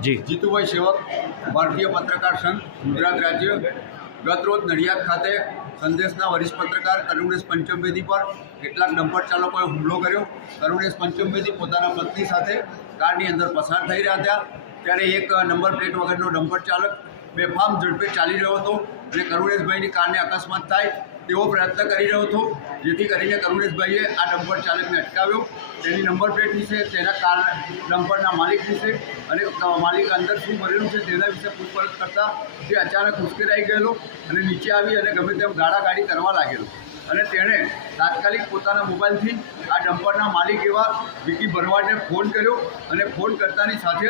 જી. જીતુભાઈ સેવક, ભારતીય પત્રકાર સંઘ, ગુજરાત રાજ્ય. ગત રોજ નડિયાદ ખાતે સંદેશના વરિષ્ઠ પત્રકાર કરુણેશ પંચમવેદી પર કેટલાક ડમ્પર ચાલકોએ હુમલો કર્યો. કરુણેશ પંચમવેદી પોતાના પત્ની સાથે કારની અંદર પસાર થઈ રહ્યા હતા. ત્યારે એક નંબર પ્લેટ વગરનો ડમ્પર ચાલક બેફામ ઝડપે ચાલી રહ્યો હતો અને કરુણેશભાઈની કારને અકસ્માત થાય તેવો પ્રયત્ન કરી રહ્યો હતો, જેથી કરીને કરુણેશભાઈએ આ ડમ્પર ચાલકને અટકાવ્યો. તેની નંબર પ્લેટ વિશે, તેના કાર ડમ્પરના માલિક વિશે અને માલિક અંદર શું ભરેલું છે તેના વિશે પૂછપરછ કરતાં તે અચાનક ઉશ્કેરાઈ ગયેલો અને નીચે આવી અને ગમે તેમ ગાડાગાડી કરવા લાગેલો. અને તેણે તાત્કાલિક પોતાના મોબાઈલથી આ ડમ્પરના માલિક એવા વિકી ભરવાડને ફોન કર્યો અને ફોન કરતાની સાથે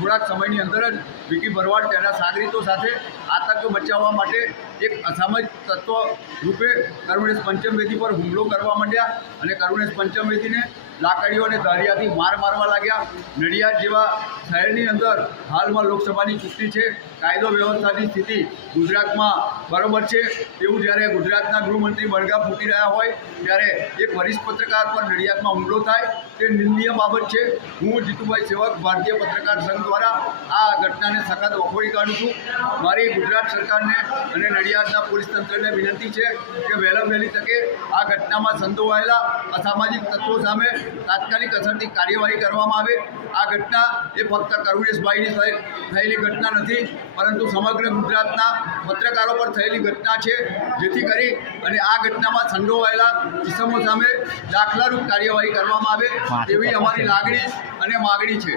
થોડાક સમયની અંદર જ વિકી ભરવાડ તેના સાગરીતો સાથે આતંક બચાવવા માટે એક અસામાજિક તત્વ રૂપે કરુણેશ પંચમવેદી પર હુમલો કરવા માંડ્યા અને કરુણેશ પંચમવેદીને લાકડીઓ અને દારિયાથી માર મારવા લાગ્યા. નડિયાદ જેવા શહેરની અંદર હાલમાં લોકસભાની ચૂંટણી છે. કાયદો વ્યવસ્થાની સ્થિતિ ગુજરાતમાં બરોબર છે. એવું જ્યારે ગુજરાતના ગૃહમંત્રી બળગા ફૂટી રહ્યા હોય, ત્યારે એક વરિષ્ઠ પત્રકાર પર નડિયાદમાં હુમલો થાય, તે નિંદનીય બાબત છે. હું જીતુભાઈ સેવક ભારતીય પત્રકાર સંઘ દ્વારા આ ઘટનાને સખત વખોડી કાઢું છું. મારી ગુજરાત સરકારને અને નડિયાદના પોલીસ તંત્રને વિનંતી છે કે વહેલા વહેલી તકે આ ઘટનામાં સંડોવાયેલા અસામાજિક તત્વો સામે તાત્કાલિક અસરથી કાર્યવાહી કરવામાં આવે. આ ઘટના એ ફક્ત કરુણેશભાઈની થયે- થયેલી ઘટના નથી પરંતુ સમગ્ર ગુજરાતના પત્રકારો પર થયેલી ઘટના છે જેથી કરી અને આ ઘટનામાં સંડોવાયેલા કિસમો સામે દાખલારૂપ કાર્યવાહી કરવામાં આવે તેવી અમારી લાગણી અને માગણી છે.